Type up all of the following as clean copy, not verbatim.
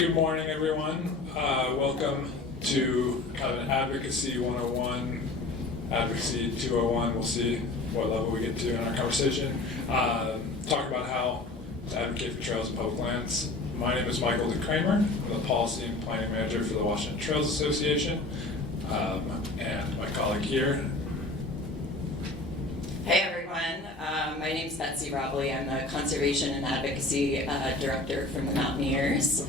Good morning, everyone. Welcome to kind of an Advocacy 101, Advocacy 201. We'll see what level we get to in our conversation. Talk about how to advocate for trails and public lands. My name is Michael DeKramer. I'm the Policy and Planning Manager for the Washington Trails Association. And my colleague here. Hey everyone, my name is Betsy Robley. I'm the Conservation and Advocacy Director from the Mountaineers.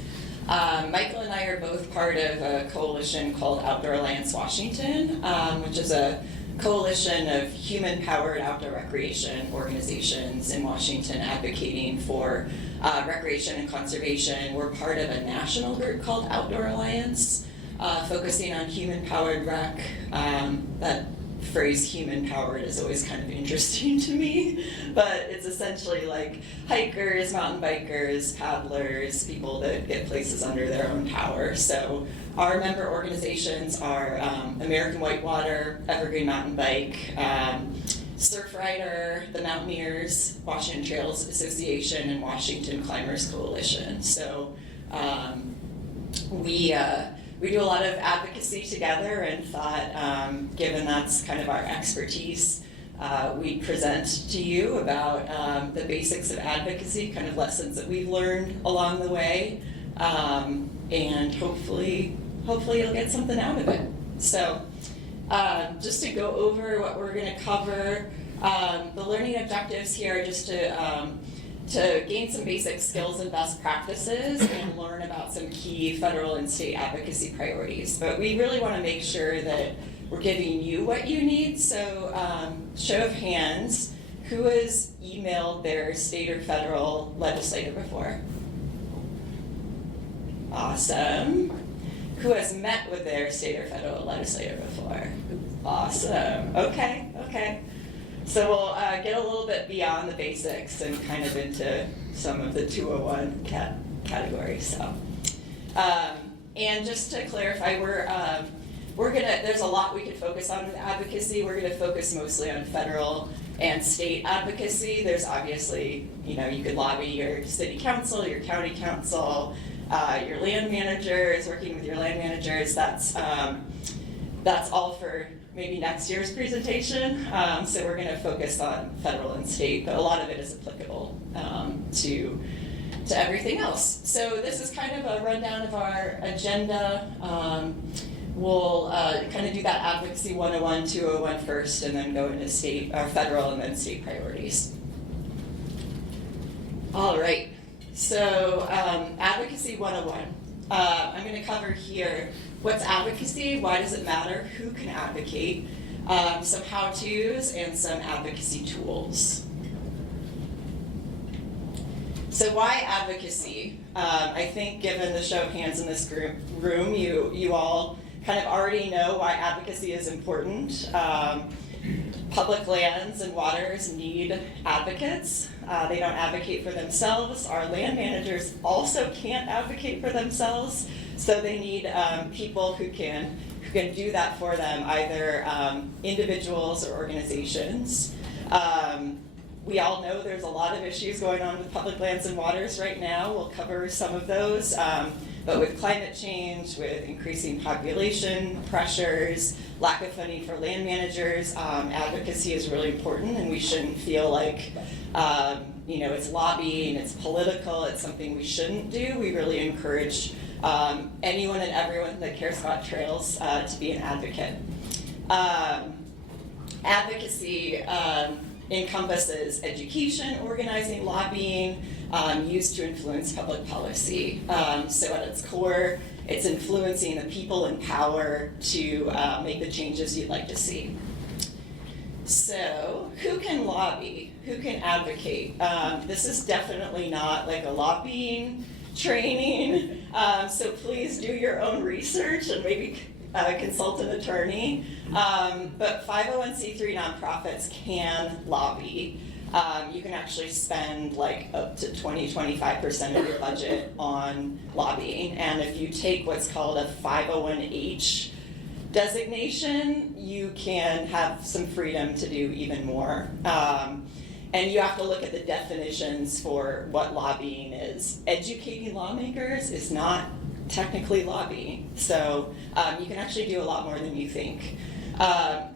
Michael and I are both part of a coalition called Outdoor Alliance Washington, which is a coalition of human-powered outdoor recreation organizations in Washington advocating for recreation and conservation. We're part of a national group called Outdoor Alliance, focusing on human-powered rec. That phrase human-powered is always kind of interesting to me, but it's essentially like hikers, mountain bikers, paddlers, people that get places under their own power. So our member organizations are American Whitewater, Evergreen Mountain Bike, Surf Rider, the Mountaineers, Washington Trails Association, and Washington Climbers Coalition. So we do a lot of advocacy together and thought, given that's kind of our expertise, we'd present to you about the basics of advocacy, kind of lessons that we've learned along the way, and hopefully you'll get something out of it. So just to go over what we're going to cover, the learning objectives here are just to gain some basic skills and best practices and learn about some key federal and state advocacy priorities. But we really want to make sure that we're giving you what you need. So show of hands, who has emailed their state or federal legislator before? Awesome. Who has met with their state or federal legislator before? Awesome. Okay. So we'll get a little bit beyond the basics and kind of into some of the 201 categories. So, and just to clarify, there's a lot we could focus on with advocacy. We're gonna focus mostly on federal and state advocacy. There's obviously, you could lobby your city council, your county council, your land managers, working with your land managers. That's all for maybe next year's presentation. So we're going to focus on federal and state, but a lot of it is applicable to everything else. So this is kind of a rundown of our agenda. We'll kind of do that Advocacy 101, 201 first, and then go into state, or federal, and then state priorities. All right, so Advocacy 101. I'm going to cover here what's advocacy, why does it matter, who can advocate, some how-tos, and some advocacy tools. So why advocacy? I think given the show of hands in this room, you all kind of already know why advocacy is important. Public lands and waters need advocates. They don't advocate for themselves. Our land managers also can't advocate for themselves, so they need people who can do that for them, either individuals or organizations. We all know there's a lot of issues going on with public lands and waters right now. We'll cover some of those. But with climate change, with increasing population pressures, lack of funding for land managers, advocacy is really important, and we shouldn't feel like it's lobbying, it's political, it's something we shouldn't do. We really encourage anyone and everyone that cares about trails to be an advocate. Advocacy encompasses education, organizing, lobbying, used to influence public policy. So at its core, it's influencing the people in power to make the changes you'd like to see. So who can lobby? Who can advocate? This is definitely not like a lobbying training, so please do your own research and maybe consult an attorney. But 501c3 nonprofits can lobby. You can actually spend like up to 20-25% of your budget on lobbying, and if you take what's called a 501h designation, you can have some freedom to do even more. And you have to look at the definitions for what lobbying is. Educating lawmakers is not technically lobby. So you can actually do a lot more than you think.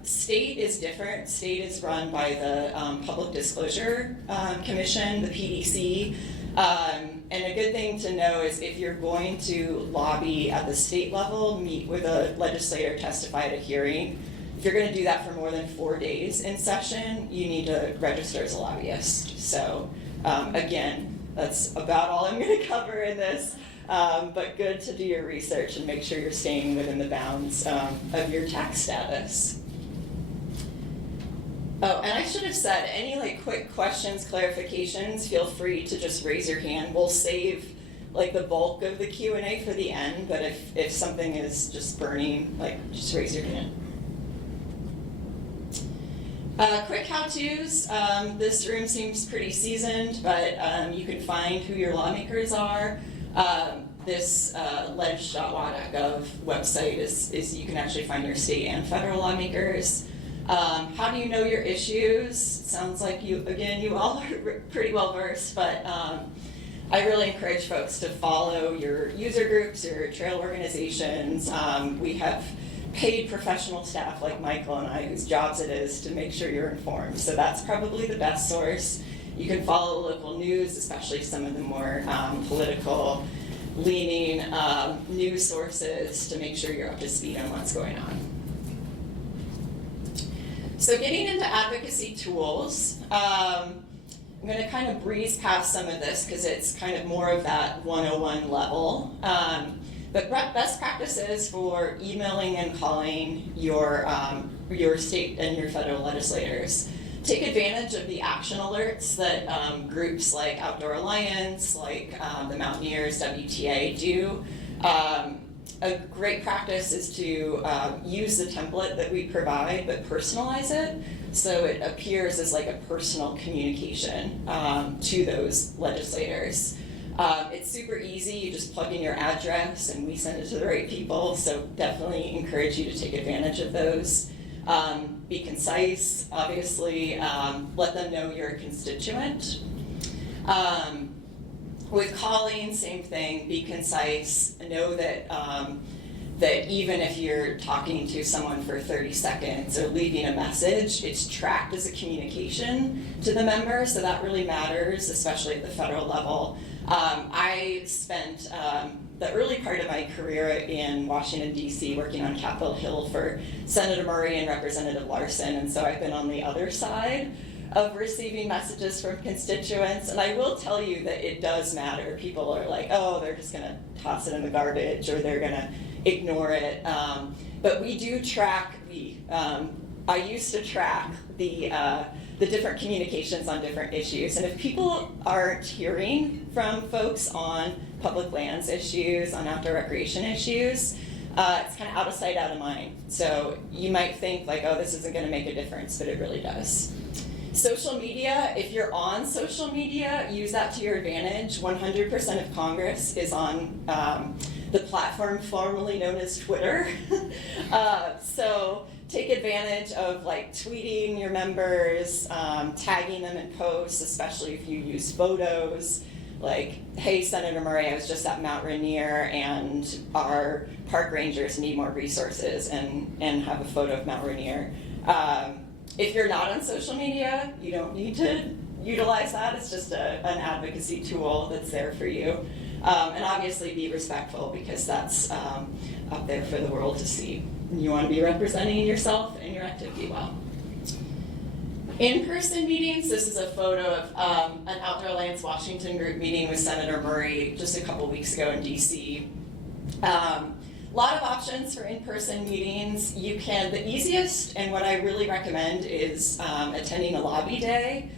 State is different. State is run by the Public Disclosure Commission, the PDC. And a good thing to know is if you're going to lobby at the state level, meet with a legislator, testify at a hearing. If you're going to do that for more than 4 days in session, you need to register as a lobbyist. So again, that's about all I'm going to cover in this. But good to do your research and make sure you're staying within the bounds of your tax status. Oh, and I should have said, any like quick questions, clarifications, feel free to just raise your hand. We'll save like the bulk of the Q&A for the end, but if something is just burning, like just raise your hand. Quick how-tos. This room seems pretty seasoned, but you can find who your lawmakers are. This ledge.wa.gov website is you can actually find your state and federal lawmakers. How do you know your issues? Sounds like you all are pretty well versed, but I really encourage folks to follow your user groups, your trail organizations. We have paid professional staff like Michael and I, whose jobs it is to make sure you're informed. So that's probably the best source. You can follow local news, especially some of the more political leaning news sources to make sure you're up to speed on what's going on. So getting into advocacy tools, I'm going to kind of breeze past some of this because it's kind of more of that 101 level. But best practices for emailing and calling your state and your federal legislators. Take advantage of the action alerts that groups like Outdoor Alliance, like the Mountaineers, WTA do. A great practice is to use the template that we provide, but personalize it so it appears as like a personal communication to those legislators. It's super easy. You just plug in your address and we send it to the right people, so definitely encourage you to take advantage of those. Be concise, obviously. Let them know you're a constituent. With calling, same thing, be concise. Know that that even if you're talking to someone for 30 seconds or leaving a message, it's tracked as a communication to the member, so that really matters, especially at the federal level. I spent the early part of my career in Washington, D.C., working on Capitol Hill for Senator Murray and Representative Larson, and so I've been on the other side of receiving messages from constituents, and I will tell you that it does matter. People are like, oh, they're just gonna toss it in the garbage, or they're gonna ignore it. But we do track I used to track the different communications on different issues, and if people aren't hearing from folks on public lands issues, on outdoor recreation issues, it's kind of out of sight, out of mind. So you might think like, oh, this isn't gonna make a difference, but it really does. Social media, if you're on social media, use that to your advantage. 100% of Congress is on the platform formerly known as Twitter. So take advantage of like tweeting your members, tagging them in posts, especially if you use photos. Like, hey, Senator Murray, I was just at Mount Rainier and our park rangers need more resources, and have a photo of Mount Rainier. If you're not on social media, you don't need to utilize that. It's just an advocacy tool that's there for you. And obviously be respectful, because that's up there for the world to see. You want to be representing yourself and your activity well. In-person meetings, this is a photo of an Outdoor Alliance Washington group meeting with Senator Murray just a couple weeks ago in DC. A lot of options for in-person meetings. You can, the easiest and what I really recommend is attending a lobby day.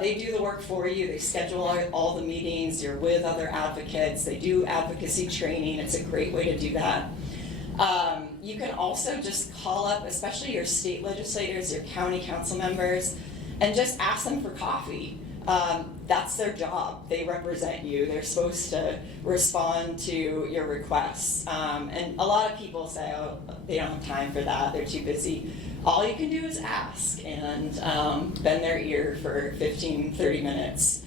They do the work for you. They schedule all the meetings. You're with other advocates. They do advocacy training. It's a great way to do that. You can also just call up, especially your state legislators, your county council members, and just ask them for coffee. That's their job. They represent you. They're supposed to respond to your requests. And a lot of people say, oh, they don't have time for that. They're too busy. All you can do is ask and bend their ear for 15, 30 minutes.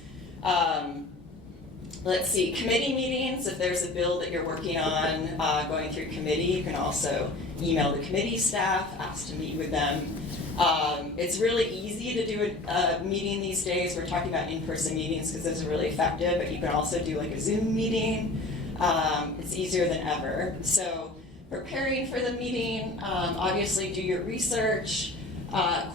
Let's see, committee meetings, if there's a bill that you're working on going through committee, you can also email the committee staff, ask to meet with them. It's really easy to do a meeting these days. We're talking about in-person meetings because those are really effective, but you can also do like a Zoom meeting. It's easier than ever. So preparing for the meeting, obviously do your research.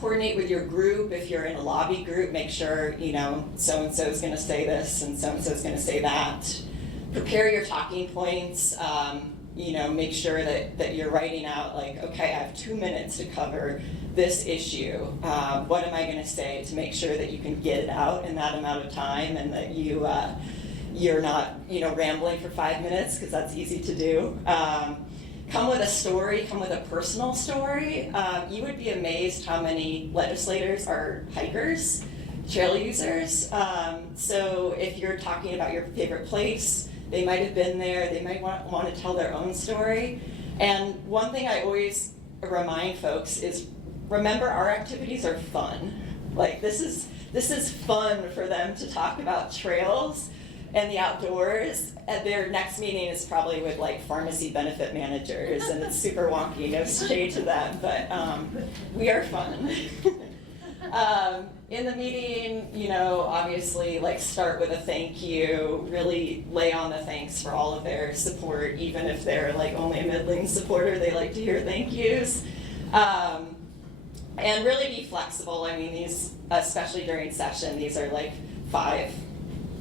Coordinate with your group. If you're in a lobby group, make sure, so-and-so is going to say this and so-and-so is going to say that. Prepare your talking points. Make sure that you're writing out like, okay, I have 2 minutes to cover this issue. What am I going to say to make sure that you can get it out in that amount of time and that you're not, rambling for 5 minutes, because that's easy to do. Come with a story, come with a personal story. You would be amazed how many legislators are hikers, trail users. So if you're talking about your favorite place, they might have been there, they might want to tell their own story. And one thing I always remind folks is, remember, our activities are fun. Like this is fun for them to talk about trails and the outdoors. And their next meeting is probably with like pharmacy benefit managers, and it's super wonky, no shade to them, but we are fun. In the meeting, obviously like start with a thank you, really lay on the thanks for all of their support, even if they're like only a middling supporter, they like to hear thank yous. And really be flexible. I mean, these, especially during session, these are like 5,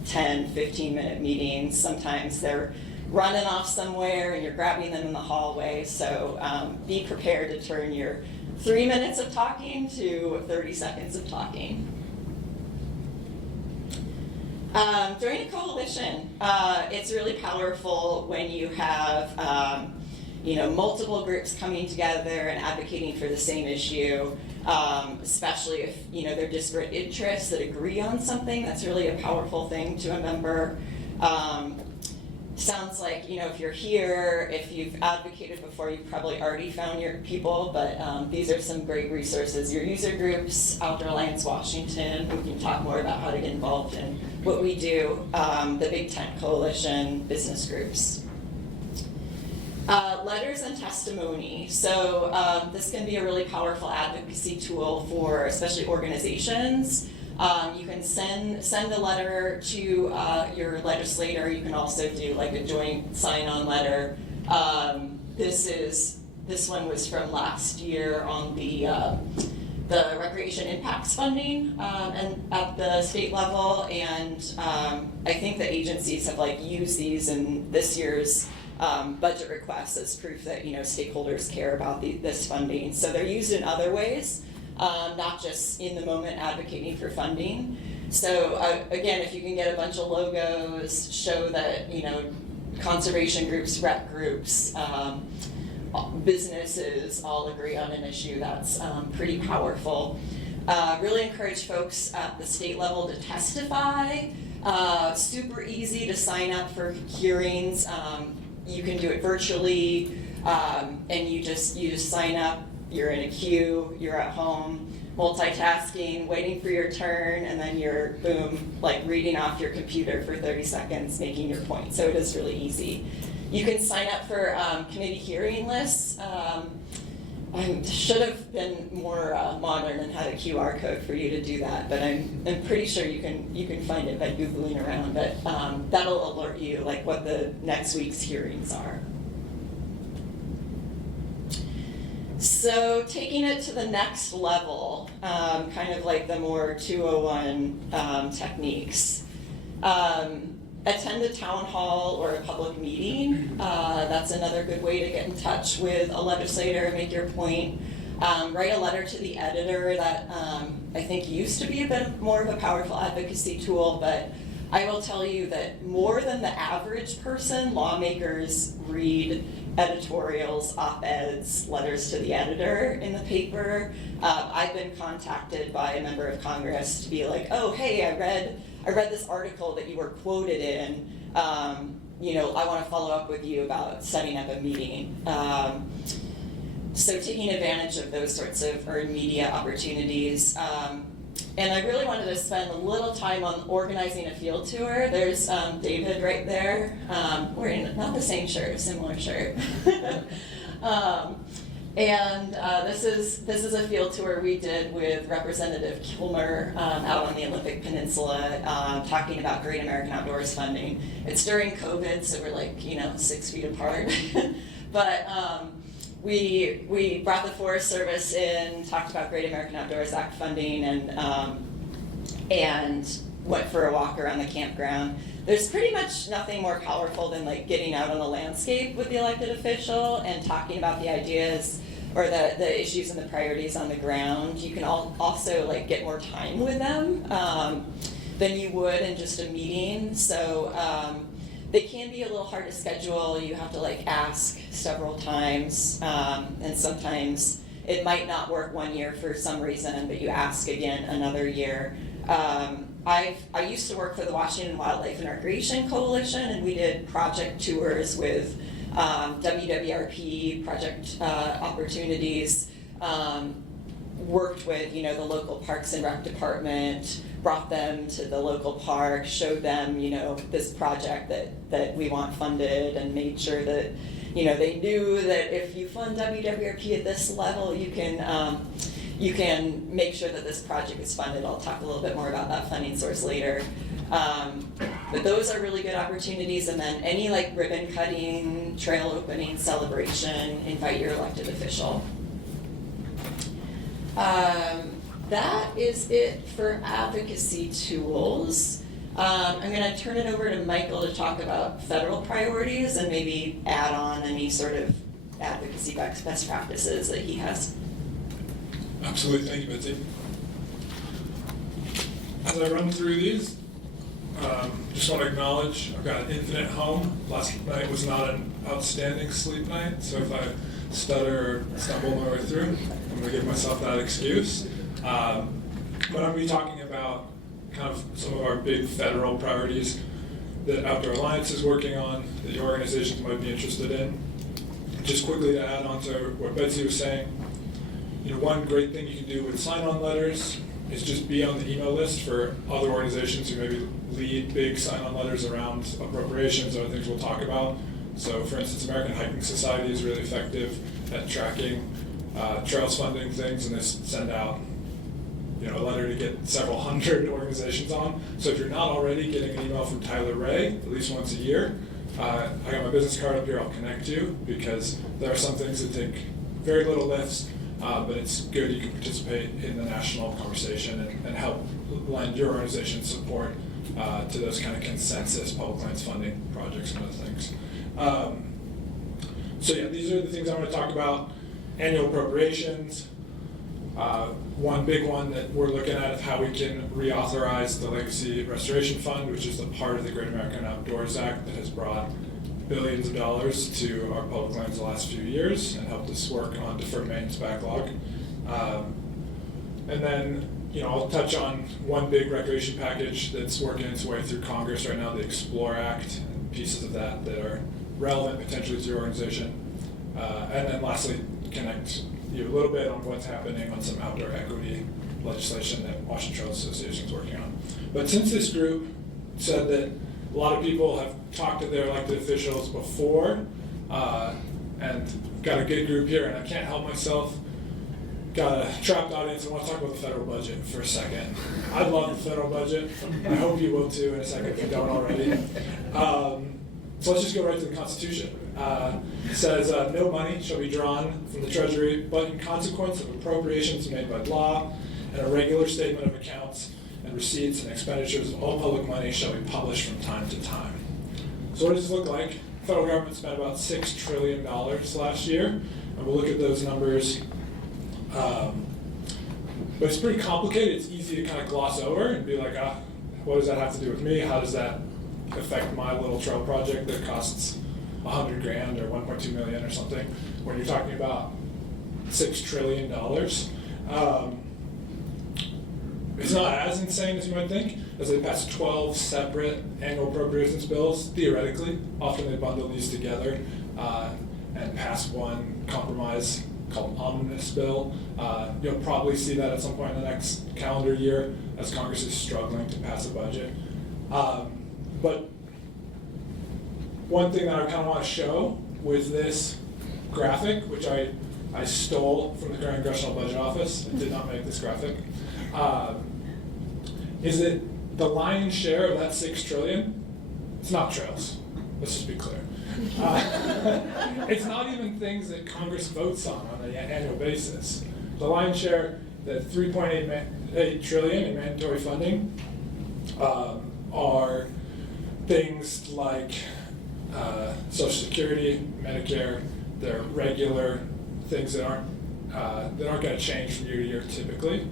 10, 15-minute meetings. Sometimes they're running off somewhere and you're grabbing them in the hallway. So be prepared to turn your 3 minutes of talking to 30 seconds of talking. During a coalition, it's really powerful when you have multiple groups coming together and advocating for the same issue, especially if they're disparate interests that agree on something. That's really a powerful thing to remember. Sounds like, if you're here, if you've advocated before, you've probably already found your people, but these are some great resources. Your user groups, Outdoor Alliance Washington, we can talk more about how to get involved in what we do, the Big Tent Coalition, business groups. Letters and testimony. So this can be a really powerful advocacy tool for especially organizations. You can send a letter to your legislator. You can also do like a joint sign-on letter. This one was from last year on the recreation impacts funding and at the state level, and I think the agencies have like used these in this year's budget requests as proof that stakeholders care about this funding. So they're used in other ways. Not just in the moment advocating for funding. So again, if you can get a bunch of logos, show that conservation groups, rep groups, businesses all agree on an issue, that's pretty powerful. Really encourage folks at the state level to testify. Super easy to sign up for hearings. You can do it virtually, and you just sign up. You're in a queue, you're at home, multitasking, waiting for your turn, and then you're, boom, like reading off your computer for 30 seconds, making your point. So it is really easy. You can sign up for committee hearing lists. I should have been more modern and had a QR code for you to do that, but I'm pretty sure you can find it by Googling around, but that'll alert you like what the next week's hearings are. So taking it to the next level, kind of like the more 201 techniques. Attend a town hall or a public meeting. That's another good way to get in touch with a legislator and make your point. Write a letter to the editor. That I think used to be a bit more of a powerful advocacy tool, but I will tell you that more than the average person, lawmakers read editorials, op-eds, letters to the editor in the paper. I've been contacted by a member of Congress to be like, oh, hey, I read this article that you were quoted in. I want to follow up with you about setting up a meeting. So taking advantage of those sorts of earned media opportunities. And I really wanted to spend a little time on organizing a field tour. There's David right there, wearing not the same shirt, a similar shirt. This is a field tour we did with Representative Kilmer out on the Olympic Peninsula, talking about Great American Outdoors funding. It's during COVID, so we're like 6 feet apart, but. We brought the Forest Service in, talked about Great American Outdoors Act funding, and went for a walk around the campground. There's pretty much nothing more powerful than like getting out on the landscape with the elected official and talking about the ideas or the issues and the priorities on the ground. You can also like get more time with them than you would in just a meeting. So. They can be a little hard to schedule. You have to like ask several times, and sometimes it might not work one year for some reason, but you ask again another year. I used to work for the Washington Wildlife and Recreation Coalition, and we did project tours with WWRP, project opportunities, worked with the local Parks and Rec department, brought them to the local park, showed them this project that we want funded, and made sure that they knew that if you fund WWRP at this level, you can make sure that this project is funded. I'll talk a little bit more about that funding source later. But those are really good opportunities, and then any like ribbon cutting, trail opening, celebration, invite your elected official. That is it for advocacy tools. I'm going to turn it over to Michael to talk about federal priorities and maybe add on any sort of advocacy best practices that he has. Absolutely, thank you, Betsy. As I run through these, just want to acknowledge I've got an infinite home. Last night was not an outstanding sleep night, so if I stutter or stumble my way through, I'm going to give myself that excuse. But I'm going to be talking about kind of some of our big federal priorities that Outdoor Alliance is working on, that your organizations might be interested in. Just quickly to add on to what Betsy was saying, one great thing you can do with sign-on letters is just be on the email list for other organizations who maybe lead big sign-on letters around appropriations or things we'll talk about. So for instance, American Hiking Society is really effective at tracking trails funding things, and they send out a letter to get several hundred organizations on. So if you're not already getting an email from Tyler Ray at least once a year, I got my business card up here, I'll connect you, because there are some things that take very little lifts, but it's good you can participate in the national conversation and help lend your organization support to those kind of consensus public lands funding projects and other things. So yeah, these are the things I want to talk about. Annual appropriations. One big one that we're looking at is how we can reauthorize the Legacy Restoration Fund, which is the part of the Great American Outdoors Act that has brought billions of dollars to our public lands the last few years and helped us work on deferred maintenance backlog. And then, I'll touch on one big recreation package that's working its way through Congress right now, the Explore Act, and pieces of that are relevant potentially to your organization. And then lastly, connect you a little bit on what's happening on some outdoor equity legislation that Washington Trails Association is working on. But since this group said that a lot of people have talked to their elected officials before, and got a good group here, and I can't help myself, got a trapped audience. I want to talk about the federal budget for a second. I love the federal budget. I hope you will too in a second if you don't already. So let's just go right to the Constitution. It says, no money shall be drawn from the Treasury, but in consequence of appropriations made by law, and a regular statement of accounts and receipts and expenditures of all public money shall be published from time to time. So what does this look like? The federal government spent about $6 trillion last year, and we'll look at those numbers. But it's pretty complicated. It's easy to kind of gloss over and be like, what does that have to do with me? How does that affect my little trail project that costs $100,000 or 1.2 million or something? When you're talking about $6 trillion, it's not as insane as you might think, as they pass 12 separate annual appropriations bills, theoretically. Often they bundle these together and pass one compromise called omnibus bill. You'll probably see that at some point in the next calendar year as Congress is struggling to pass a budget. But one thing that I kind of want to show with this graphic, which I stole from the current Congressional Budget Office, I did not make this graphic, is that the lion's share of that $6 trillion, it's not trails. Let's just be clear. It's not even things that Congress votes on an annual basis. The lion's share, the $3.8 trillion in mandatory funding, are things like Social Security, Medicare. They're regular things that aren't going to change from year to year typically.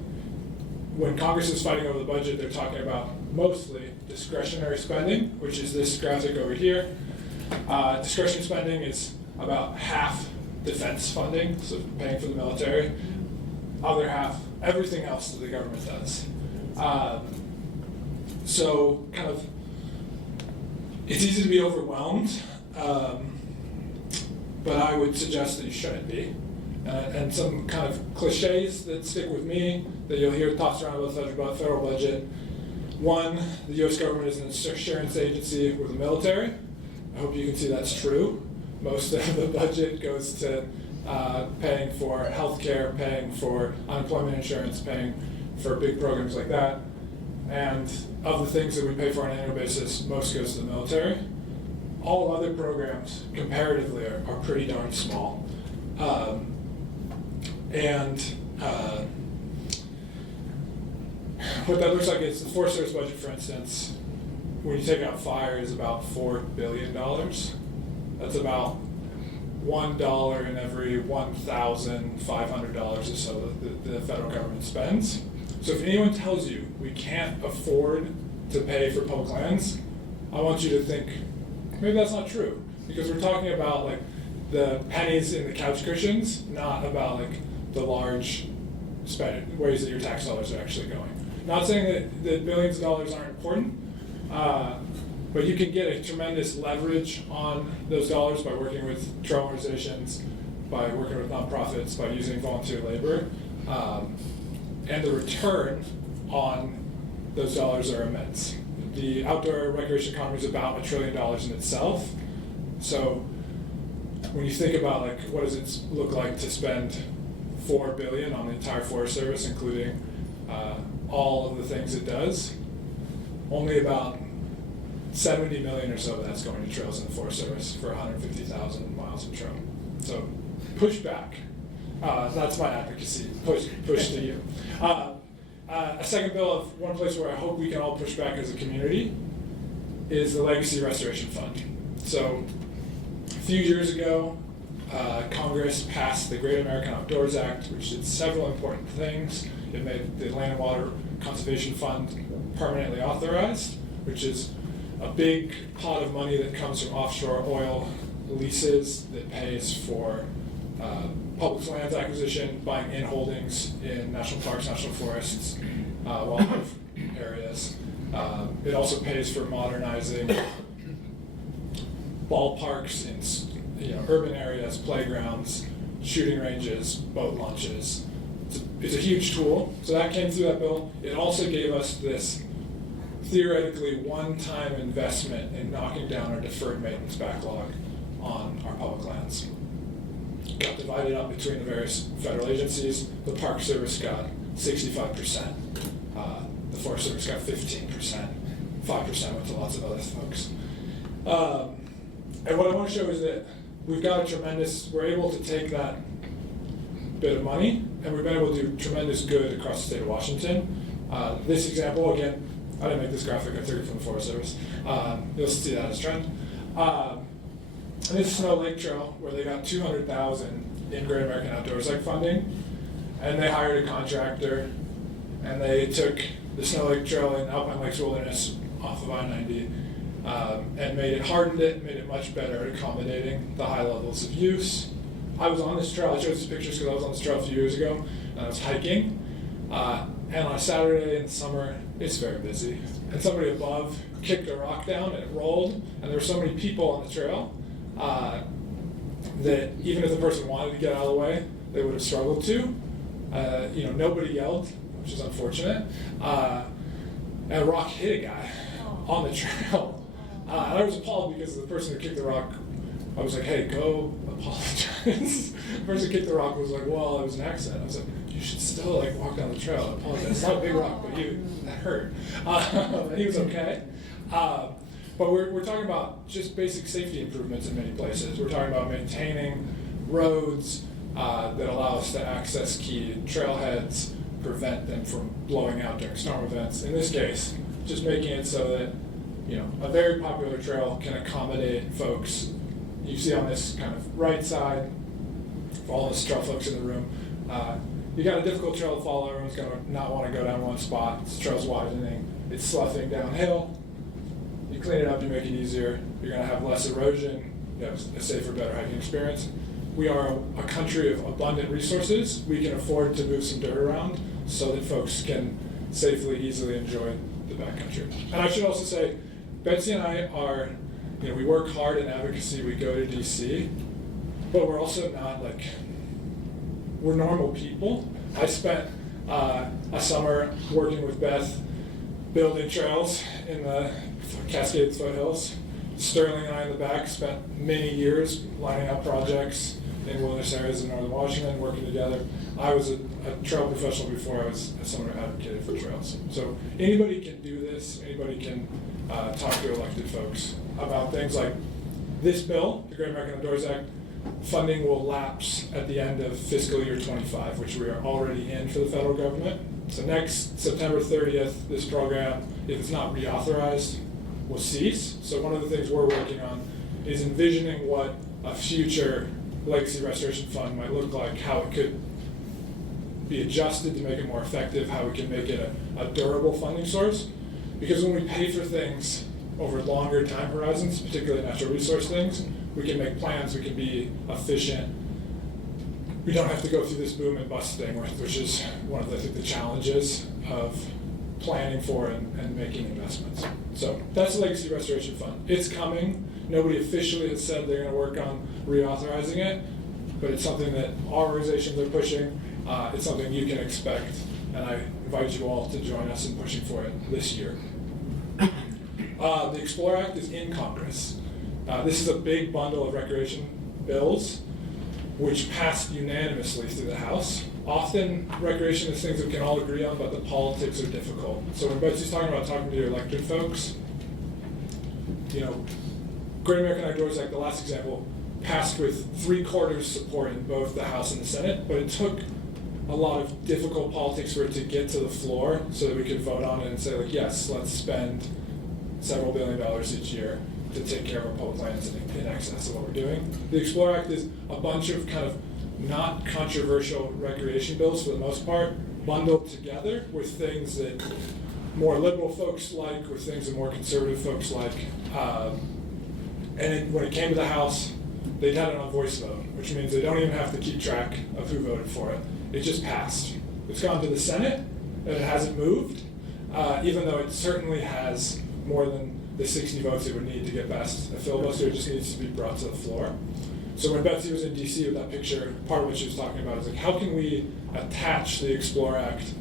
When Congress is fighting over the budget, they're talking about mostly discretionary spending, which is this graphic over here. Discretionary spending is about half defense funding, so paying for the military. Other half, everything else that the government does. So kind of, it's easy to be overwhelmed, but I would suggest that you shouldn't be. And some kind of cliches that stick with me that you'll hear tossed around about the federal budget. One, the U.S. government is an insurance agency with the military. I hope you can see that's true. Most of the budget goes to paying for health care, paying for unemployment insurance, paying for big programs like that. And of the things that we pay for on an annual basis, most goes to the military. All other programs, comparatively, are pretty darn small. What that looks like is the Forest Service budget, for instance, when you take out fire, is about $4 billion. That's about $1 in every $1,500 or so that the federal government spends. So if anyone tells you we can't afford to pay for public lands, I want you to think, maybe that's not true. Because we're talking about like the pennies in the couch cushions, not about like the large ways that your tax dollars are actually going. Not saying that billions of dollars aren't important, but you can get a tremendous leverage on those dollars by working with trail organizations, by working with nonprofits, by using volunteer labor. And the return on those dollars are immense. The outdoor recreation economy is about $1 trillion in itself. So when you think about like what does it look like to spend $4 billion on the entire Forest Service, including all of the things it does, only about 70 million or so of that's going to trails in the Forest Service for 150,000 miles of trail. So push back. That's my advocacy. Push to you. A second bill of one place where I hope we can all push back as a community is the Legacy Restoration Fund. So a few years ago, Congress passed the Great American Outdoors Act, which did several important things. It made the Land and Water Conservation Fund permanently authorized, which is a big pot of money that comes from offshore oil leases that pays for public lands acquisition, buying in holdings in national parks, national forests, wildlife areas. It also pays for modernizing ballparks in urban areas, playgrounds, shooting ranges, boat launches. It's a huge tool. So that came through that bill. It also gave us this theoretically one-time investment in knocking down our deferred maintenance backlog on our public lands. Got divided up between the various federal agencies. The Park Service got 65%. The Forest Service got 15%. 5% went to lots of other folks. And what I want to show is that we're able to take that bit of money, and we've been able to do tremendous good across the state of Washington. This example, again, I didn't make this graphic, I took it from the Forest Service. You'll see that as a trend. And this is Snow Lake Trail, where they got $200,000 in Great American Outdoors Act funding, and they hired a contractor, and they took the Snow Lake Trail in Alpine Lakes Wilderness off of I-90, and hardened it, made it much better at accommodating the high levels of use. I was on this trail, I showed these pictures because I was on this trail a few years ago, and I was hiking, and on a Saturday in the summer, it's very busy. And somebody above kicked a rock down and it rolled, and there were so many people on the trail that even if the person wanted to get out of the way, they would have struggled to. Nobody yelled, which is unfortunate. And a rock hit a guy on the trail. And I was appalled because the person who kicked the rock, I was like, hey, go apologize. The person who kicked the rock was like, well, it was an accident. I was like, you should still walk down the trail and apologize. It's not a big rock, but that hurt. And he was okay. But we're talking about just basic safety improvements in many places. We're talking about maintaining roads that allow us to access key trailheads, prevent them from blowing out during storm events. In this case, just making it so that a very popular trail can accommodate folks. You see on this kind of right side, for all the trail folks in the room, you got a difficult trail to follow. Everyone's going to not want to go down one spot. The trail's widening. It's sloughing downhill. You clean it up, you make it easier. You're going to have less erosion. You have a safer, better hiking experience. We are a country of abundant resources. We can afford to move some dirt around so that folks can safely, easily enjoy the backcountry. And I should also say, Betsy and I are, we work hard in advocacy. We go to DC, but we're also not we're normal people. I spent a summer working with Beth, building trails in the Cascades foothills. Sterling and I in the back spent many years lining up projects in wilderness areas in northern Washington, working together. I was a trail professional before I was someone who advocated for trails. So anybody can do this. Anybody can talk to elected folks about things like this bill, the Great American Outdoors Act. Funding will lapse at the end of fiscal year 25, which we are already in for the federal government. So next September 30th, this program, if it's not reauthorized, will cease. So one of the things we're working on is envisioning what a future legacy restoration fund might look like, how it could be adjusted to make it more effective, how we can make it a durable funding source. Because when we pay for things over longer time horizons, particularly natural resource things, we can make plans, we can be efficient. We don't have to go through this boom and bust thing, which is one of the challenges of planning for and making investments. So that's the Legacy Restoration Fund. It's coming. Nobody officially has said they're going to work on reauthorizing it, but it's something that our organizations are pushing. It's something you can expect, and I invite you all to join us in pushing for it this year. The Explore Act is in Congress. This is a big bundle of recreation bills which passed unanimously through the House. Often recreation is things that we can all agree on, but the politics are difficult. So when Betsy's talking to your elected folks, Great American Outdoors Act, the last example, passed with 3/4 support in both the House and the Senate, but it took a lot of difficult politics for it to get to the floor so that we could vote on it and say, yes, let's spend several $billion each year to take care of our public lands in excess of what we're doing. The Explore Act is a bunch of kind of not controversial recreation bills for the most part, bundled together with things that more liberal folks like, with things that more conservative folks like. And when it came to the House, they'd had it on voice vote, which means they don't even have to keep track of who voted for it. It just passed. It's gone to the Senate, and it hasn't moved, even though it certainly has more than the 60 votes it would need to get past a filibuster. It just needs to be brought to the floor. So when Betsy was in DC with that picture, part of what she was talking about is how can we attach the Explore Act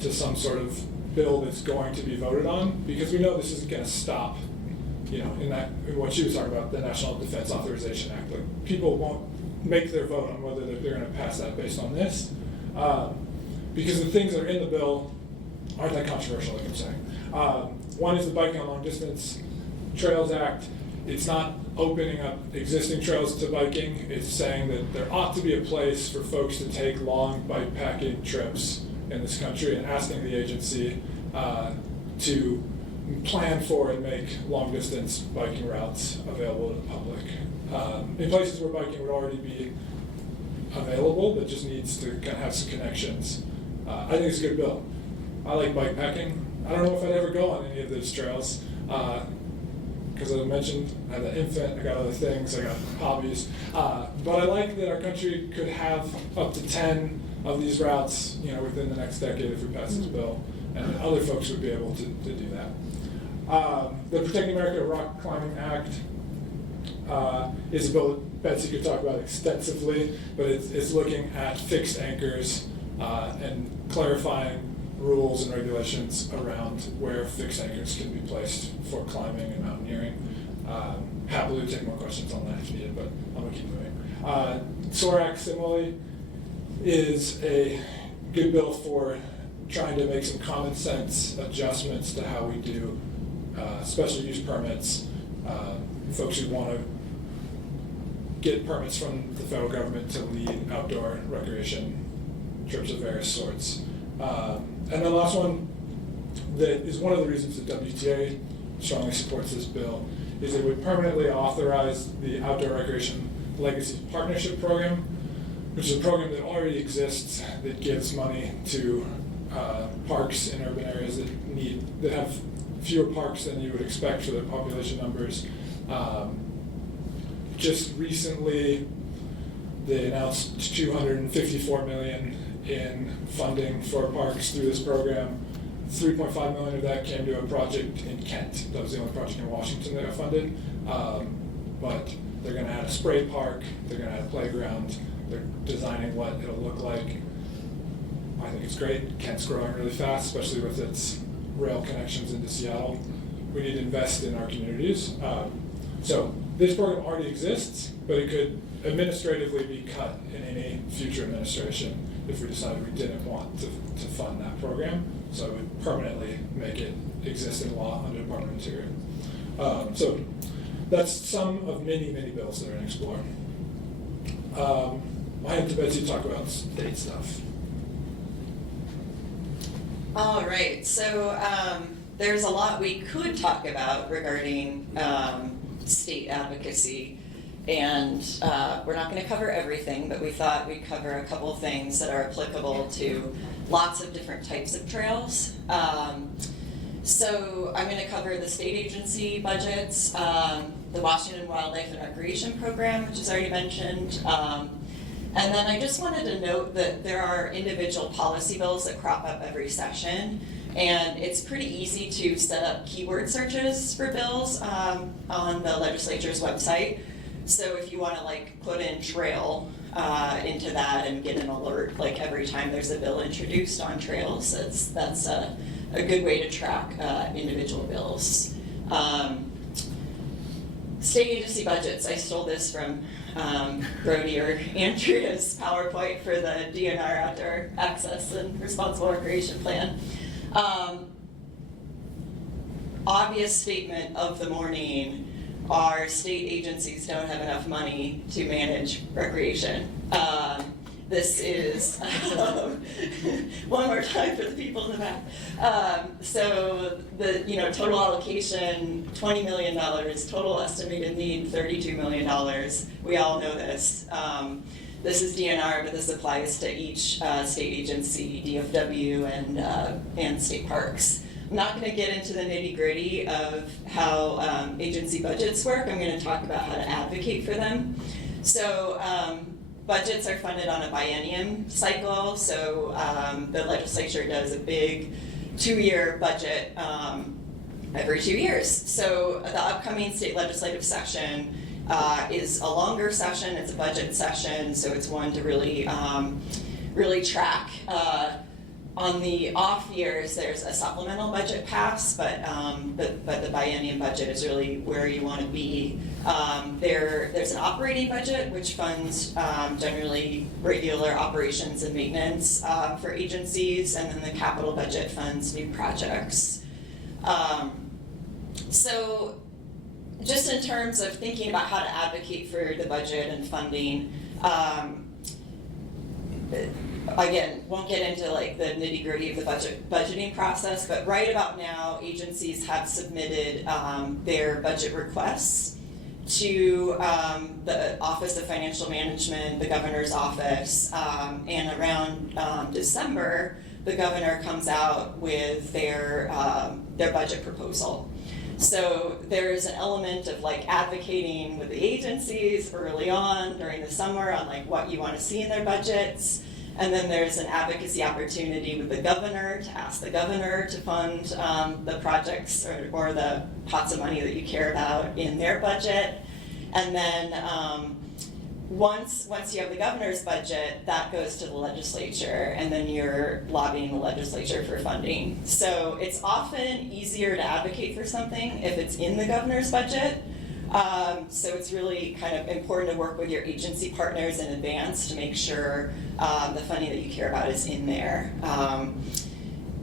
to some sort of bill that's going to be voted on? Because we know this isn't going to stop, in what she was talking about, the National Defense Authorization Act. People won't make their vote on whether they're going to pass that based on this. Because the things that are in the bill aren't that controversial, like I'm saying. One is the Biking on Long Distance Trails Act. It's not opening up existing trails to biking. It's saying that there ought to be a place for folks to take long bikepacking trips in this country, and asking the agency to plan for and make long distance biking routes available to the public. In places where biking would already be available, but just needs to kind of have some connections. I think it's a good bill. I like bikepacking. I don't know if I'd ever go on any of those trails, because as I mentioned, I had an infant, I got other things, I got hobbies. But I like that our country could have up to 10 of these routes, within the next decade if we pass this bill, and other folks would be able to do that. The Protecting America Rock Climbing Act is a bill that Betsy could talk about extensively, but it's looking at fixed anchors and clarifying rules and regulations around where fixed anchors can be placed for climbing and mountaineering. Happily take more questions on that if needed, but I'm gonna keep moving. SORAC similarly is a good bill for trying to make some common sense adjustments to how we do special use permits. Folks who want to get permits from the federal government to lead outdoor recreation trips of various sorts. And the last one that is one of the reasons that WTA strongly supports this bill is it would permanently authorize the Outdoor Recreation Legacy Partnership Program, which is a program that already exists that gives money to parks in urban areas that have fewer parks than you would expect for their population numbers. Just recently, they announced $254 million in funding for parks through this program. $3.5 million of that came to a project in Kent. That was the only project in Washington that got funded. But they're going to add a spray park. They're going to add a playground. They're designing what it'll look like. I think it's great. Kent's growing really fast, especially with its rail connections into Seattle. We need to invest in our communities. So this program already exists, but it could administratively be cut in any future administration if we decided we didn't want to fund that program. So it would permanently make it exist in law under Department of Interior. So that's some of many, many bills that are going to explore. I had to Betsy talk about state stuff. All right, so there's a lot we could talk about regarding state advocacy, and we're not going to cover everything, but we thought we'd cover a couple things that are applicable to lots of different types of trails. So I'm going to cover the state agency budgets, the Washington Wildlife and Recreation Program, which is already mentioned, and then I just wanted to note that there are individual policy bills that crop up every session, and it's pretty easy to set up keyword searches for bills on the legislature's website. So if you want to put in trail into that and get an alert every time there's a bill introduced on trails, that's a good way to track individual bills. State agency budgets. I stole this from Brody or Andrea's PowerPoint for the DNR Outdoor Access and Responsible Recreation Plan. Obvious statement of the morning: our state agencies don't have enough money to manage recreation. This is, one more time for the people in the back. So the total allocation, $20 million, total estimated need, $32 million. We all know this. This is DNR, but this applies to each state agency, DFW and state parks. I'm not going to get into the nitty-gritty of how agency budgets work. I'm going to talk about how to advocate for them. So budgets are funded on a biennium cycle. So the legislature does a big 2-year budget every 2 years. So the upcoming state legislative session is a longer session. It's a budget session, so it's one to really track. On the off years, there's a supplemental budget pass, but the biennium budget is really where you want to be. There's an operating budget which funds generally regular operations and maintenance for agencies, and then the capital budget funds new projects. So just in terms of thinking about how to advocate for the budget and funding, again, won't get into the nitty-gritty of the budgeting process, but right about now, agencies have submitted their budget requests to the Office of Financial Management, the governor's office, and around December, the governor comes out with their budget proposal. So there's an element of advocating with the agencies early on during the summer on what you want to see in their budgets. And then there's an advocacy opportunity with the governor to ask the governor to fund the projects or the pots of money that you care about in their budget. And then once you have the governor's budget, that goes to the legislature, and then you're lobbying the legislature for funding. So it's often easier to advocate for something if it's in the governor's budget. So it's really kind of important to work with your agency partners in advance to make sure the funding that you care about is in there.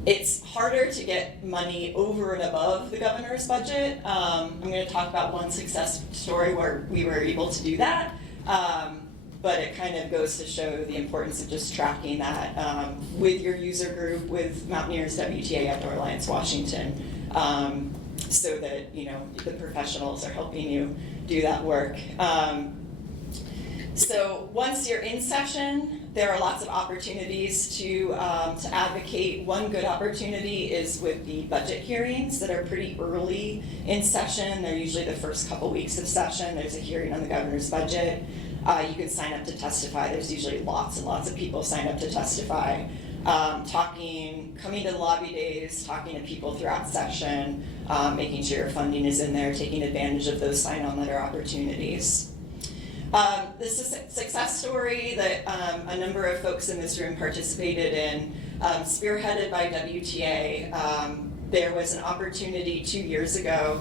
It's harder to get money over and above the governor's budget. I'm going to talk about one success story where we were able to do that. But it kind of goes to show the importance of just tracking that with your user group, with Mountaineers, WTA, Outdoor Alliance, Washington, so that the professionals are helping you do that work. So once you're in session, there are lots of opportunities to advocate. One good opportunity is with the budget hearings that are pretty early in session. They're usually the first couple weeks of session. There's a hearing on the governor's budget. You can sign up to testify. There's usually lots and lots of people sign up to testify. Coming to the lobby days, talking to people throughout session, making sure your funding is in there, taking advantage of those sign-on letter opportunities. This is a success story that a number of folks in this room participated in, spearheaded by WTA. There was an opportunity 2 years ago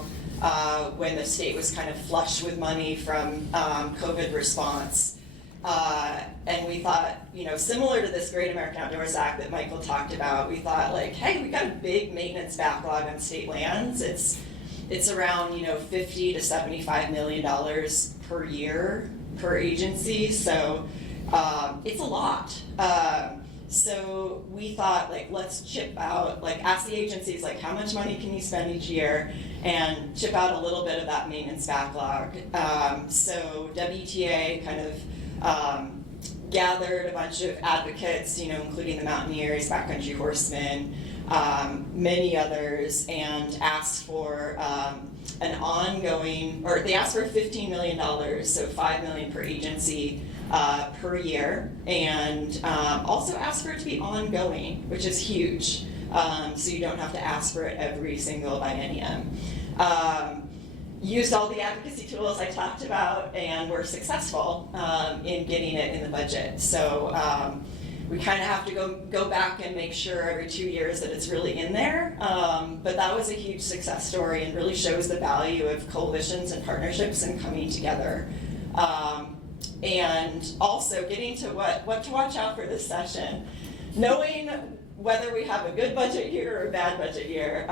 when the state was kind of flush with money from COVID response. And we thought, similar to this Great American Outdoors Act that Michael talked about, we thought like, hey, we've got a big maintenance backlog on state lands. It's around, $50 to $75 million per year per agency, so it's a lot. So we thought, let's chip out, ask the agencies, how much money can you spend each year, and chip out a little bit of that maintenance backlog. So WTA kind of gathered a bunch of advocates, including the Mountaineers, Backcountry Horsemen, many others, and asked for they asked for $15 million, so $5 million per agency per year, and also asked for it to be ongoing, which is huge, so you don't have to ask for it every single biennium. Used all the advocacy tools I talked about, and were successful in getting it in the budget. So we kind of have to go back and make sure every 2 years that it's really in there. But that was a huge success story and really shows the value of coalitions and partnerships and coming together. And also getting to what to watch out for this session. Knowing whether we have a good budget year or a bad budget year.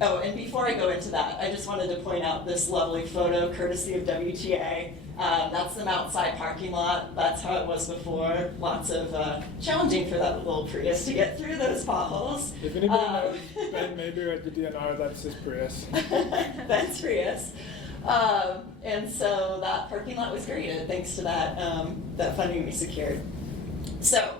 And before I go into that, I just wanted to point out this lovely photo courtesy of WTA. That's the Mount Si parking lot. That's how it was before. Lots of challenging for that little Prius to get through those potholes. If anybody knows Ben Maybeer at the DNR, that's his Prius. Ben's Prius. And so that parking lot was created thanks to that funding we secured. So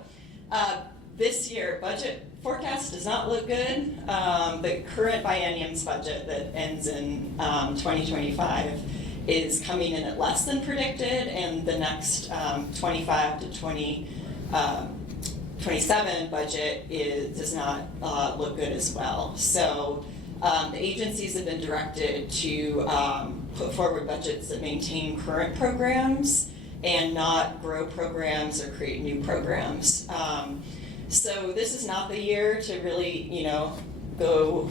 this year, budget forecast does not look good. The current biennium's budget that ends in 2025 is coming in at less than predicted, and the next 25 to 27 budget does not look good as well. So the agencies have been directed to put forward budgets that maintain current programs and not grow programs or create new programs. So this is not the year to really, go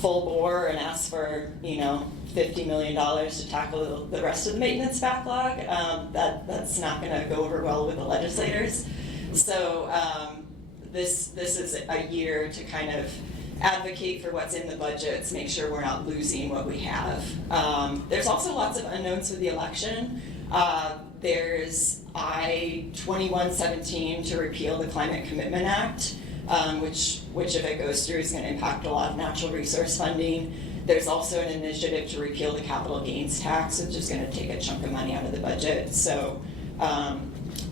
full bore and ask for, $50 million to tackle the rest of the maintenance backlog. That's not going to go over well with the legislators. So this is a year to kind of advocate for what's in the budgets, make sure we're not losing what we have. There's also lots of unknowns with the election. There's I-2117 to repeal the Climate Commitment Act, which if it goes through is going to impact a lot of natural resource funding. There's also an initiative to repeal the capital gains tax, which is going to take a chunk of money out of the budget. So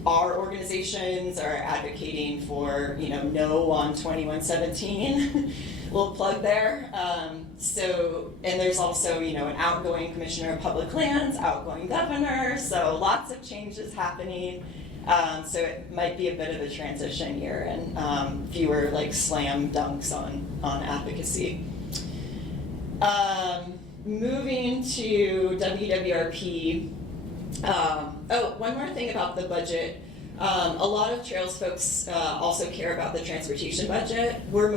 our organizations are advocating for, no on 2117. Little plug there. And there's also, an outgoing commissioner of public lands, outgoing governor, so lots of changes happening. So it might be a bit of a transition year and fewer slam dunks on advocacy. moving to WWRP, one more thing about the budget. A lot of trails folks also care about the transportation budget. We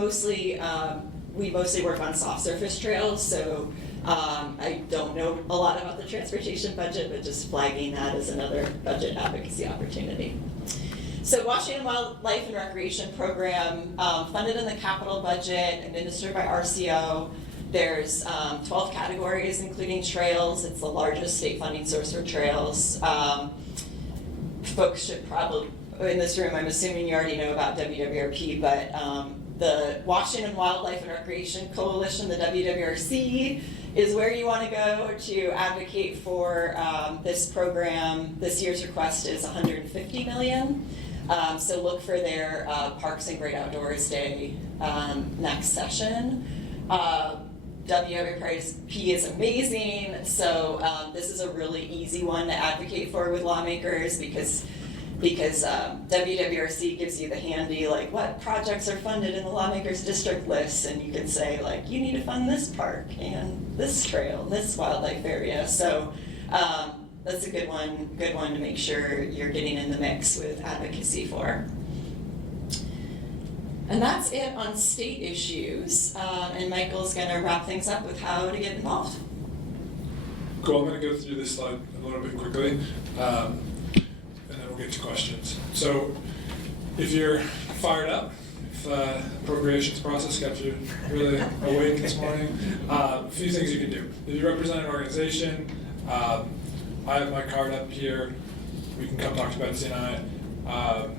mostly work on soft surface trails, so I don't know a lot about the transportation budget, but just flagging that as another budget advocacy opportunity. So Washington Wildlife and Recreation Program, funded in the capital budget, administered by RCO. There's 12 categories, including trails. It's the largest state funding source for trails. Folks should probably, in this room, I'm assuming you already know about WWRP, but the Washington Wildlife and Recreation Coalition, the WWRC, is where you want to go to advocate for this program. This year's request is $150 million. So look for their Parks and Great Outdoors Day next session. WWRP is amazing, so this is a really easy one to advocate for with lawmakers because WWRC gives you the handy, like, what projects are funded in the lawmakers district list, and you can say, like, you need to fund this park and this trail and this wildlife area. So that's a good one to make sure you're getting in the mix with advocacy for. And that's it on state issues. And Michael's going to wrap things up with how to get involved. Cool, I'm going to go through this slide a little bit quickly, and then we'll get to questions. So if you're fired up, if the appropriations process got you really awake this morning, a few things you can do. If you represent an organization, I have my card up here. We can come talk to Betsy and I.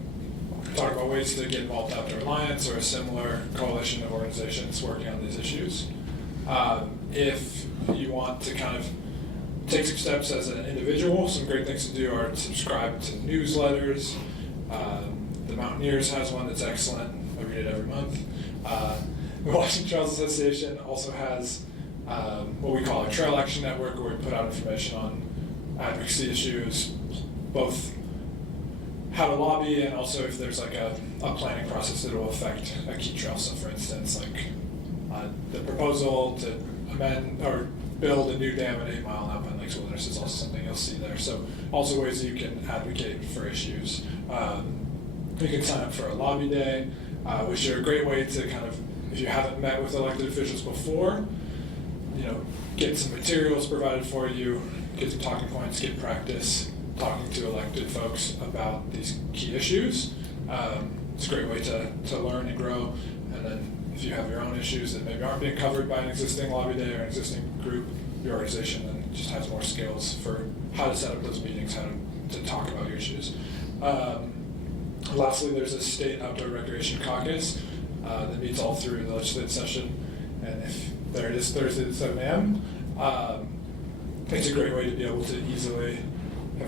Talk about ways to get involved with Outdoor Alliance or a similar coalition of organizations working on these issues. If you want to kind of take some steps as an individual, some great things to do are to subscribe to newsletters. The Mountaineers has one that's excellent. I read it every month. The Washington Trails Association also has what we call a Trail Action Network, where we put out information on advocacy issues, both how to lobby and also if there's like a planning process that will affect a key trail. So for instance, like the proposal to amend or build a new dam at 8 Mile in Alpine Lakes Wilderness is also something you'll see there. So also ways you can advocate for issues. You can sign up for a lobby day, which are a great way to kind of, if you haven't met with elected officials before, get some materials provided for you, get some talking points, get practice talking to elected folks about these key issues. It's a great way to learn and grow. And then if you have your own issues that maybe aren't being covered by an existing lobby day or an existing group, your organization then just has more skills for how to set up those meetings, how to talk about your issues. Lastly, there's a state outdoor recreation caucus that meets all through the legislative session. And if there it is Thursday at 7 a.m. It's a great way to be able to easily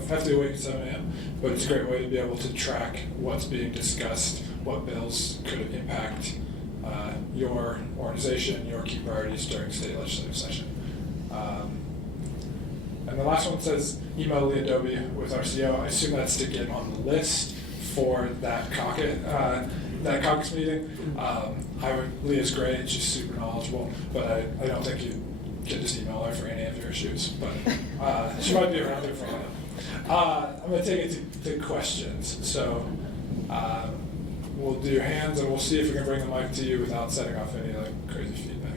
have to wait at 7 a.m., but it's a great way to be able to track what's being discussed, what bills could impact your organization, your key priorities during state legislative session. And the last one says email Leah Doby with RCO. I assume that's to get on the list for that caucus meeting. Leah's great, she's super knowledgeable, but I don't think you can just email her for any of your issues, but she might be around here for a while. I'm going to take it to questions. So we'll do hands and we'll see if we can bring the mic to you without setting off any crazy feedback.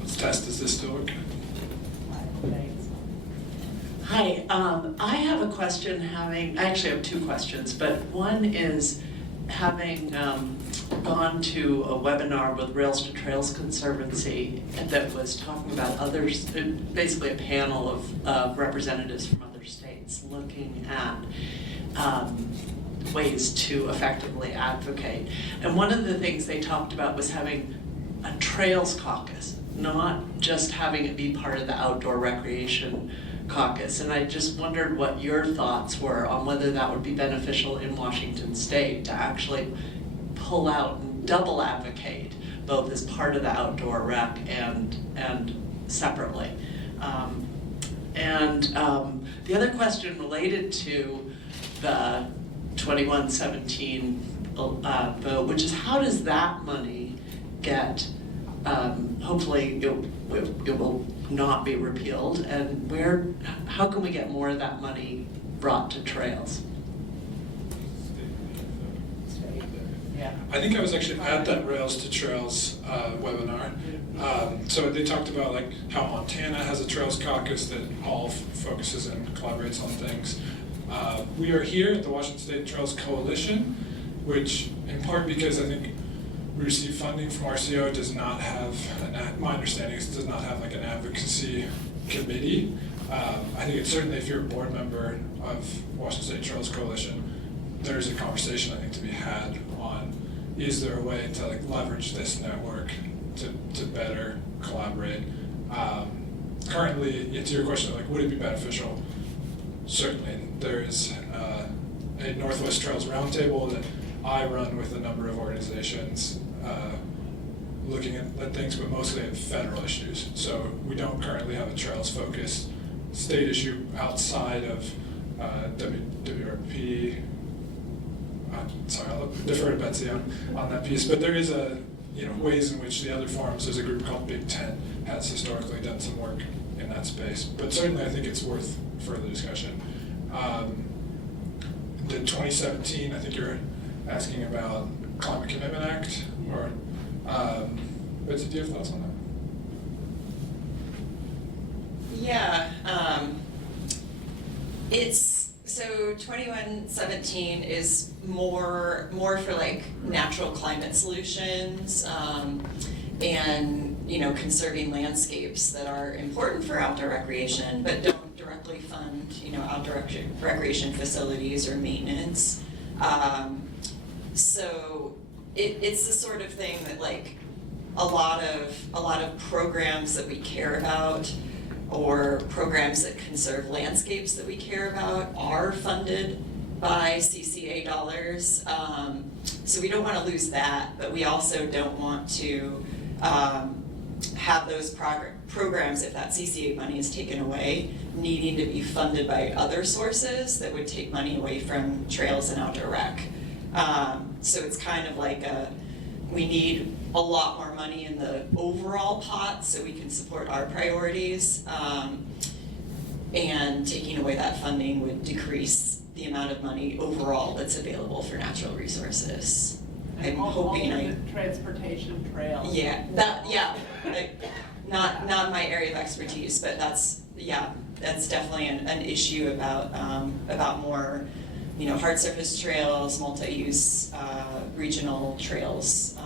Let's test, is this still okay? Hi, I have a question I actually have two questions, but one is having gone to a webinar with Rails to Trails Conservancy that was talking about others, basically a panel of representatives from other states looking at ways to effectively advocate. And one of the things they talked about was having a Trails Caucus, not just having it be part of the Outdoor Recreation Caucus. And I just wondered what your thoughts were on whether that would be beneficial in Washington State to actually pull out and double advocate, both as part of the outdoor rec and separately. The other question related to the 2117 vote, which is how does that money get, hopefully it will not be repealed, and how can we get more of that money brought to trails? I think I was actually at that Rails to Trails webinar. So they talked about like how Montana has a Trails caucus that all focuses and collaborates on things. We are here at the Washington State Trails Coalition, which in part because I think we receive funding from RCO, does not have, my understanding is does not have like an advocacy committee. I think it's certainly if you're a board member of Washington State Trails Coalition, there's a conversation I think to be had on, is there a way to like leverage this network to better collaborate? Currently, to your question, like would it be beneficial? Certainly, there is a Northwest Trails Roundtable that I run with a number of organizations looking at things, but mostly at federal issues. So we don't currently have a trails-focused state issue outside of WRP. Sorry, I'll defer to Betsy on that piece, but there is ways in which the other forums, there's a group called Big Tent, has historically done some work in that space. But certainly I think it's worth further discussion. The 2017, I think you're asking about Climate Commitment Act, or Betsy, do you have thoughts on that? Yeah, so 2117 is more for like natural climate solutions and conserving landscapes that are important for outdoor recreation, but don't directly fund outdoor recreation facilities or maintenance. So it's the sort of thing that like a lot of programs that we care about, or programs that conserve landscapes that we care about, are funded by CCA dollars. So we don't want to lose that, but we also don't want to have those programs, if that CCA money is taken away, needing to be funded by other sources that would take money away from trails and outdoor rec. So it's kind of like we need a lot more money in the overall pot so we can support our priorities, and taking away that funding would decrease the amount of money overall that's available for natural resources. I'm hoping transportation trails. Yeah, not my area of expertise, but that's definitely an issue about more hard surface trails, multi-use regional trails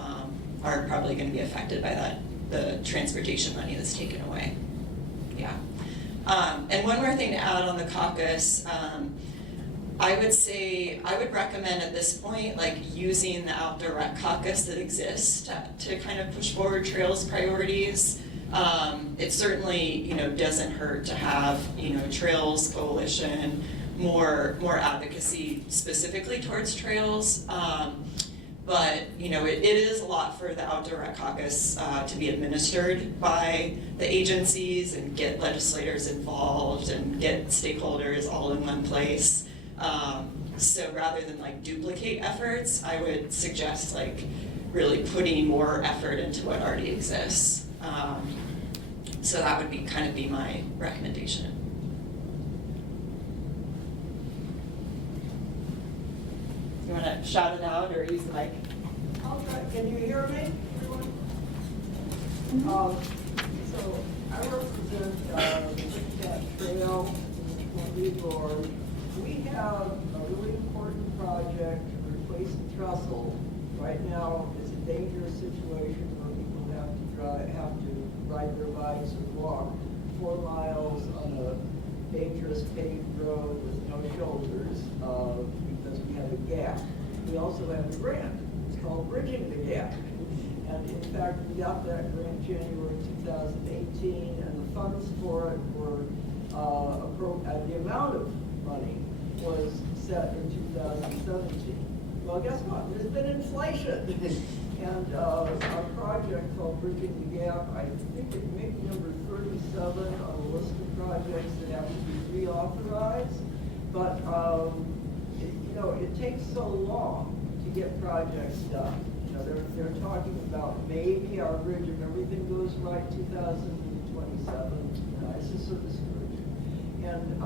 are probably going to be affected by the transportation money that's taken away. Yeah. And one more thing to add on the caucus, I would recommend at this point, like using the outdoor rec caucus that exists to kind of push forward trails priorities. It certainly, doesn't hurt to have, Trails Coalition, more advocacy specifically towards trails. But it is a lot for the outdoor rec caucus to be administered by the agencies and get legislators involved and get stakeholders all in one place. So rather than like duplicate efforts, I would suggest like really putting more effort into what already exists. So that would be my recommendation. You want to shout it out or use the mic? I'll try. Can you hear me, everyone? So I represent the Big Cat Trail Community Board. We have a really important project to replace the trestle. Right now, it's a dangerous situation where people have to ride their bikes or walk 4 miles on a dangerous paved road with no shoulders because we have a gap. We also have a grant. It's called Bridging the Gap. And in fact, we got that grant January 2018, and the funds for it were, the amount of money was set in 2017. Well, guess what? There's been inflation. And our project called Bridging the Gap, I think it may be number 37 on the list of projects that have to be reauthorized. But, know, it takes so long to get projects done. You know, they're talking about maybe our bridge, if everything goes right, 2027. It's just so discouraging. And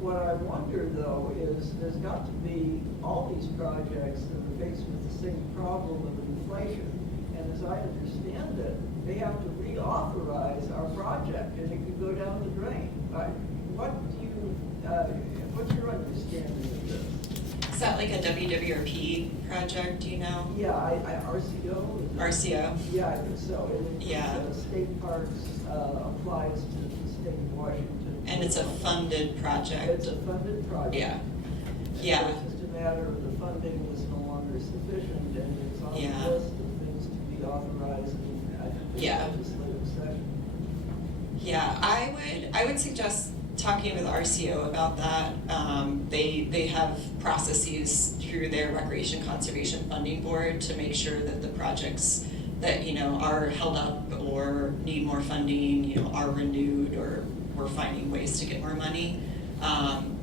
what I wonder though is there's got to be all these projects that are faced with the same problem of inflation. And as I understand it, they have to reauthorize our project and it could go down the drain. What's your understanding of this? Is that like a WWRP project, do you know? Yeah, RCO? RCO? Yeah, I think so. And Yeah. State parks applies to the state of Washington. And it's a funded project. It's a funded project. Yeah. And Yeah. It's just a matter of the funding was no longer sufficient and it's on Yeah. the list of things to be authorized in, I think, the Yeah. legislative session. Yeah, I would suggest talking with RCO about that. They have processes through their Recreation Conservation Funding Board to make sure that the projects that, you know, are held up or need more funding, you know, are renewed or we're finding ways to get more money.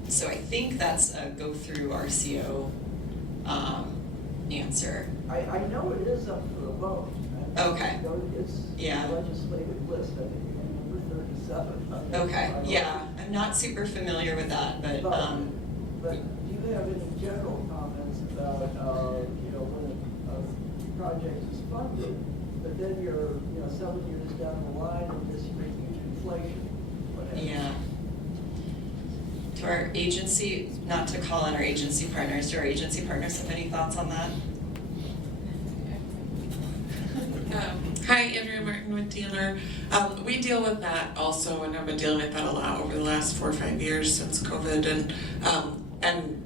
So I think that's a go through RCO answer. I know it is up for a vote. Okay. It's Yeah. a legislative list, I think, number 37. Okay, yeah, I'm not super familiar with that, but But do you have any general comments about, you know, when a project is funded, but then you're, you know, 7 years down the line and just huge inflation? What happens? yeah. To our agency, not to call on our agency partners, do our agency partners have any thoughts on that? Hi, Andrea Martin with DNR. We deal with that also, and I've been dealing with that a lot over the last 4 or 5 years since COVID. And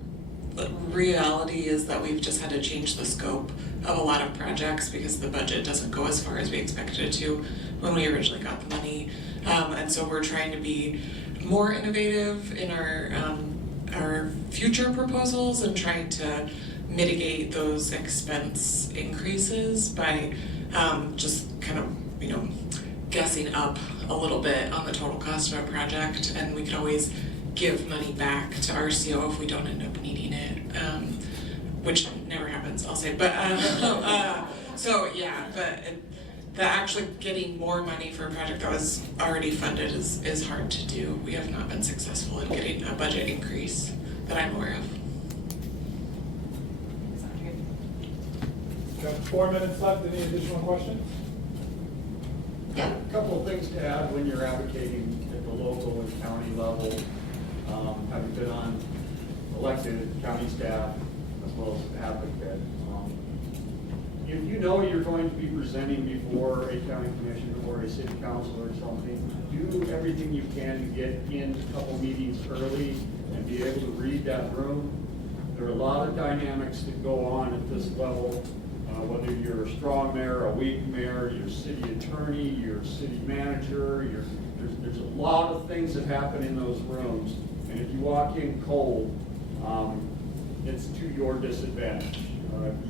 the reality is that we've just had to change the scope of a lot of projects because the budget doesn't go as far as we expected it to when we originally got the money. And so we're trying to be more innovative in our future proposals and trying to mitigate those expense increases by just kind of, you know, guessing up a little bit on the total cost of a project, and we could always give money back to RCO if we don't end up needing it, which never happens, I'll say. But so yeah, but the actually getting more money for a project that was already funded is hard to do. We have not been successful in getting a budget increase that I'm aware of. Got 4 minutes left. Any additional questions? Yeah. A couple of things to add when you're advocating at the local and county level. Having been on elected county staff as well as advocate. If you know you're going to be presenting before a county commission or a city council or something, do everything you can to get in a couple meetings early and be able to read that room. There are a lot of dynamics that go on at this level. Whether you're a strong mayor, a weak mayor, your city attorney, your city manager, there's a lot of things that happen in those rooms. And if you walk in cold, it's to your disadvantage.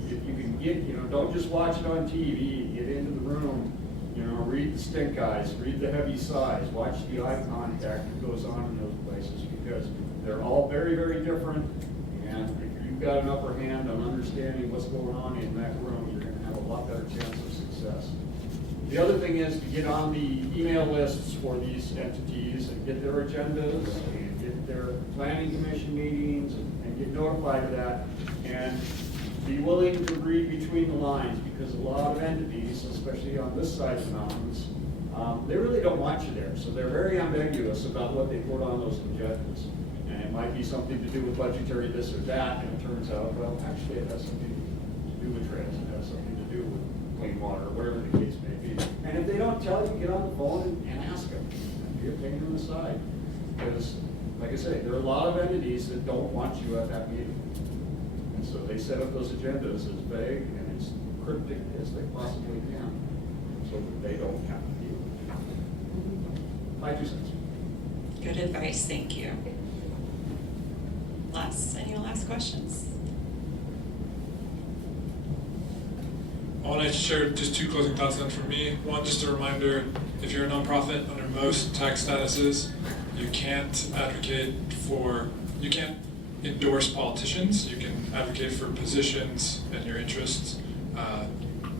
If you can get, you know, don't just watch it on TV, get into the room, you know, read the stink eyes, read the heavy sighs, watch the eye contact that goes on in those places because they're all very, very different. And if you've got an upper hand on understanding what's going on in that room, you're going to have a lot better chance of success. The other thing is to get on the email lists for these entities and get their agendas and get their planning commission meetings and get notified of that. And be willing to read between the lines because a lot of entities, especially on this side of the mountains, they really don't want you there. So they're very ambiguous about what they put on those agendas. And it might be something to do with budgetary this or that, and it turns out, well, actually it has something to do with trails, it has something to do with clean water, whatever the case may be. And if they don't tell you, get on the phone and ask them, and be a pain in the side. Because, like I say, there are a lot of entities that don't want you at that meeting. And so they set up those agendas as vague and as cryptic as they possibly can, so that they don't have to deal with it. My 2 cents. Good advice, thank you. Any last questions? I want to share just 2 closing thoughts then from me. One, just a reminder, if you're a nonprofit under most tax statuses, you can't endorse politicians. You can advocate for positions and your interests,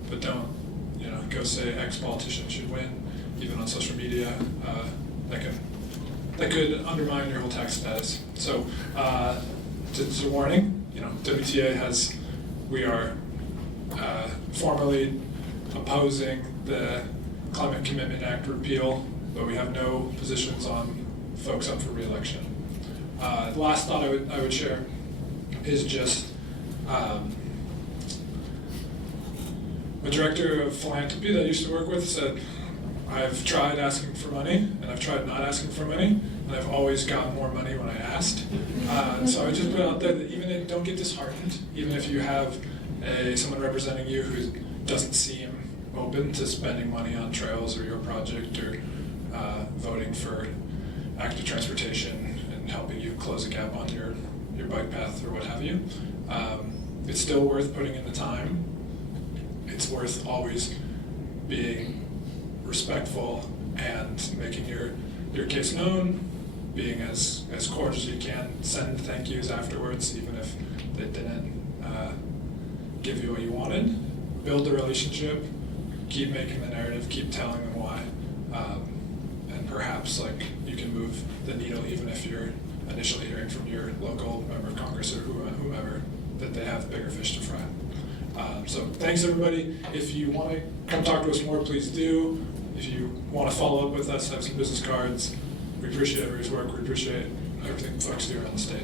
but don't, go say X politician should win, even on social media. That could undermine your whole tax status. So, just a warning. WTA we are formally opposing the Climate Commitment Act repeal, but we have no positions on folks up for re-election. The last thought I would share is just a director of philanthropy that I used to work with said, I've tried asking for money, and I've tried not asking for money, and I've always gotten more money when I asked. So I would just put out there that even if, don't get disheartened, even if you have someone representing you who doesn't seem open to spending money on trails or your project or voting for active transportation and helping you close a gap on your bike path or what have you. It's still worth putting in the time. It's worth always being respectful and making your case known, being as cordial as you can, send thank yous afterwards, even if they didn't give you what you wanted. Build the relationship, keep making the narrative, keep telling them why, and perhaps you can move the needle even if you're initially hearing from your local member of Congress or whomever that they have bigger fish to fry. So thanks everybody. If you want to come talk to us more, please do. If you want to follow up with us, have some business cards. We appreciate everybody's work. We appreciate everything folks do around the state.